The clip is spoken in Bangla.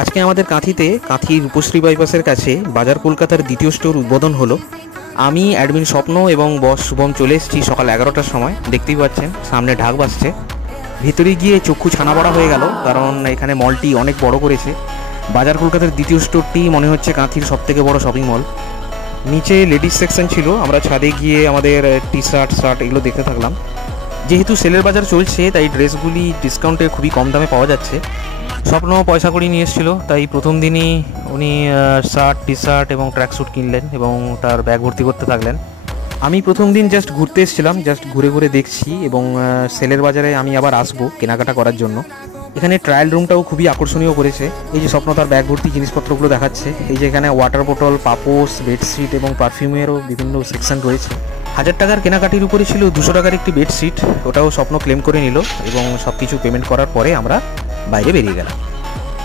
আজকে আমাদের কাঁথিতে কাঁথি রূপশ্রী বাইপাসের কাছে বাজার কলকাতার দ্বিতীয় স্টোর উদ্বোধন হলো। আমি অ্যাডমিন স্বপ্ন এবং বস শুভম চলে এসেছি সকাল 11টার সময়। দেখতেই পাচ্ছেন সামনে ঢাক বাজছে। ভেতরে গিয়ে চক্ষু ছানাবড়া হয়ে গেল, কারণ এখানে মলটি অনেক বড় করেছে। বাজার কলকাতার দ্বিতীয় স্টোরটি মনে হচ্ছে কাঁথির সবথেকে বড় শপিং মল। নিচে লেডিস সেকশন ছিল, আমরা ছাদে গিয়ে আমাদের টি শার্ট এগুলো দেখতে থাকলাম। যেহেতু সেলের বাজার চলছে তাই ড্রেসগুলি ডিসকাউন্টে খুবই কম দামে পাওয়া যাচ্ছে। স্বপ্ন পয়সা করি নিয়ে এসেছিলো, তাই প্রথম দিনই উনি শার্ট টি শার্ট এবং ট্র্যাক স্যুট কিনলেন এবং তার ব্যাগ ভর্তি করতে থাকলেন। আমি প্রথম দিন জাস্ট ঘুরতে এসেছিলাম, জাস্ট ঘুরে ঘুরে দেখছি এবং সেলের বাজারে আমি আবার আসবো কেনাকাটা করার জন্য। এখানে ট্রায়াল রুমটাও খুবই আকর্ষণীয় করেছে। এই যে স্বপ্ন তার ব্যাগ ভর্তি জিনিসপত্রগুলো দেখাচ্ছে। এই যে এখানে ওয়াটার বোতল, পাপোশ, বেডশিট এবং পারফিউমেরও বিভিন্ন সেকশন রয়েছে। 1000 টাকার কেনাকাটির উপরে ছিল 200 টাকার একটি বেডশিট, ওটাও স্বপ্ন ক্লেম করে নিল এবং সব কিছু পেমেন্ট করার পরে আমরা বাইরে বেরিয়ে গেলাম।